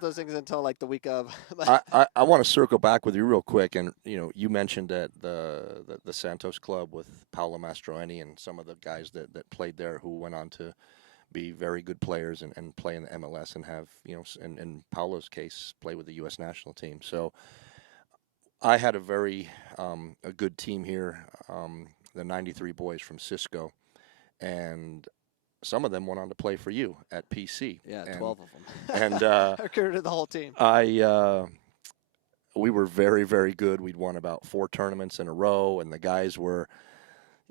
those things until like the week of. I want to circle back with you real quick, and you mentioned that the Santos Club with Paolo Mastroeni and some of the guys that played there who went on to be very good players and play in the MLS and have in Paolo's case play with the U.S. national team. So I had a good team here, the '93 boys from Cisco, and some of them went on to play for you at PC. Yeah, and 12 of them. and I recruited the whole team. we were very, very good. We'd won about 4 tournaments in a row, and the guys were,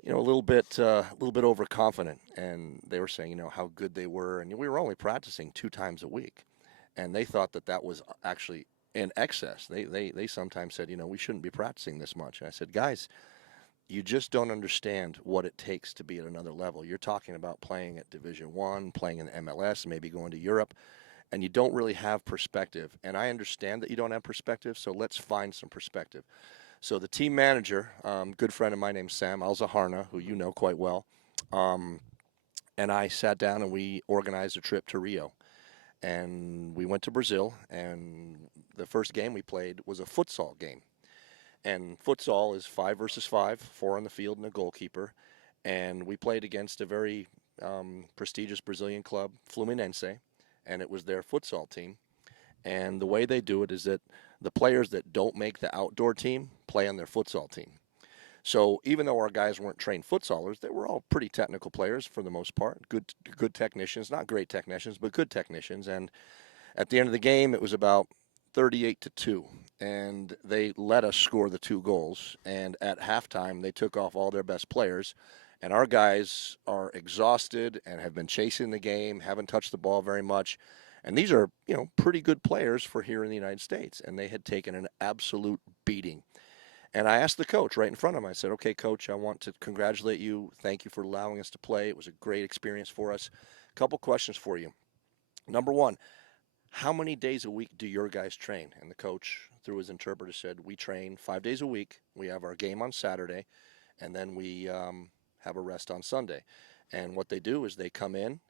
a little bit overconfident, and they were saying, how good they were, and we were only practicing 2 times a week, and they thought that was actually in excess. They sometimes said, we shouldn't be practicing this much, and I said, guys, you just don't understand what it takes to be at another level. You're talking about playing at Division One, playing in the MLS, maybe going to Europe, and you don't really have perspective. And I understand that you don't have perspective, so let's find some perspective. So the team manager, good friend of mine named Sam Alzaharna, who you know quite well, and I sat down and we organized a trip to Rio. And we went to Brazil, and the first game we played was a futsal game. And futsal is 5 versus 5, 4 on the field and a goalkeeper. And we played against a very prestigious Brazilian club, Fluminense, and it was their futsal team. And the way they do it is that the players that don't make the outdoor team play on their futsal team. So even though our guys weren't trained futsalers, they were all pretty technical players for the most part, good technicians, not great technicians, but good technicians. And at the end of the game, it was about 38-2, and they let us score the 2 goals. And at halftime, they took off all their best players, and our guys are exhausted and have been chasing the game, haven't touched the ball very much. And these are, pretty good players for here in the United States, and they had taken an absolute beating. And I asked the coach right in front of him, I said, okay, coach, I want to congratulate you. Thank you for allowing us to play. It was a great experience for us. A couple questions for you. Number one, how many days a week do your guys train? And the coach, through his interpreter, said, we train 5 days a week. We have our game on Saturday, and then we have a rest on Sunday. And what they do is they come in,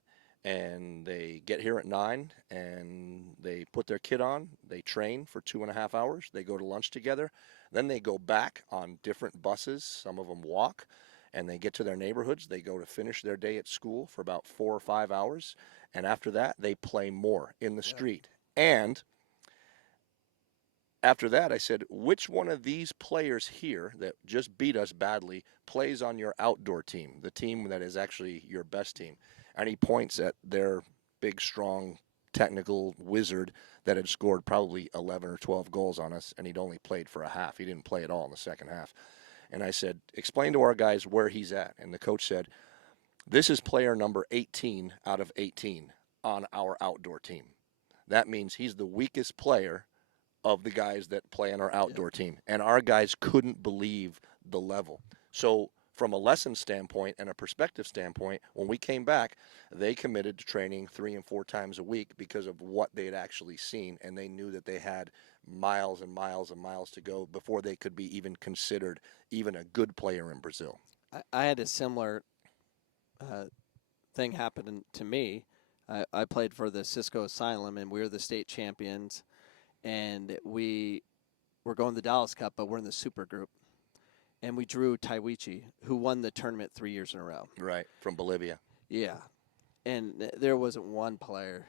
and they get here at 9, and they put their kit on. They train for 2.5 hours. They go to lunch together. Then they go back on different buses. Some of them walk, and they get to their neighborhoods. They go to finish their day at school for about 4 or 5 hours. And after that, they play more in the street. And after that, I said, which one of these players here that just beat us badly plays on your outdoor team, the team that is actually your best team? And he points at their big, strong, technical wizard that had scored probably 11 or 12 goals on us, and he'd only played for a half. He didn't play at all in the second half. And I said, explain to our guys where he's at. And the coach said, this is player number 18 out of 18 on our outdoor team. That means he's the weakest player of the guys that play on our outdoor team. And our guys couldn't believe the level. So from a lesson standpoint and a perspective standpoint, when we came back, they committed to training 3 and 4 times a week because of what they had actually seen, and they knew that they had miles and miles and miles to go before they could be even considered even a good player in Brazil. I had a similar thing happen to me. I played for the Cisco Asylum, and we were the state champions, and we were going to the Dallas Cup, but we're in the super group. And we drew Taiwichi, who won the tournament 3 years in a row. Right, from Bolivia. Yeah. And there wasn't one player,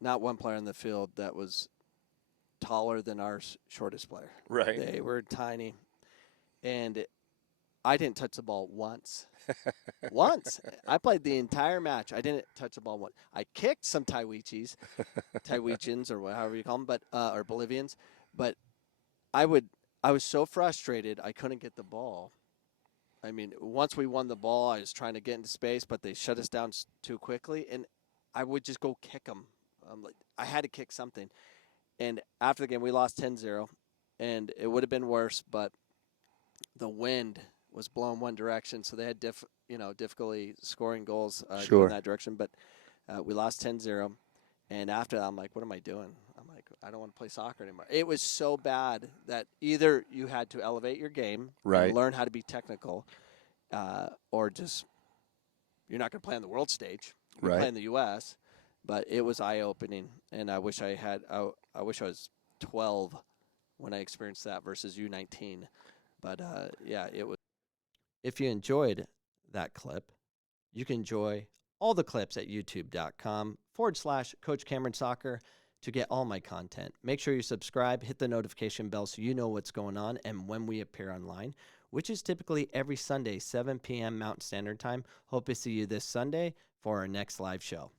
not one player in the field that was taller than our shortest player. Right. They were tiny. And I didn't touch the ball once. Once. I played the entire match. I didn't touch the ball once. I kicked some Taiwichis, Taiwichans or however you call them, but or Bolivians. But I was so frustrated I couldn't get the ball. I mean, once we won the ball, I was trying to get into space, but they shut us down too quickly, and I would just go kick them. I had to kick something. And after the game, we lost 10-0, and it would have been worse, but the wind was blowing one direction, so they had difficulty scoring goals going that direction. But we lost 10-0, and after that, I'm like, what am I doing? I'm like, I don't want to play soccer anymore. It was so bad that either you had to elevate your game, right, and learn how to be technical, or just you're not going to play on the world stage. You play in the U.S., but it was eye-opening, and I wish I had I wish I was 12 when I experienced that versus U19. But yeah, it was. If you enjoyed that clip, you can enjoy all the clips at youtube.com/Coach Cameron Soccer to get all my content. Make sure you subscribe, hit the notification bell so you know what's going on and when we appear online, which is typically every Sunday, 7 p.m. Mountain Standard Time. Hope to see you this Sunday for our next live show.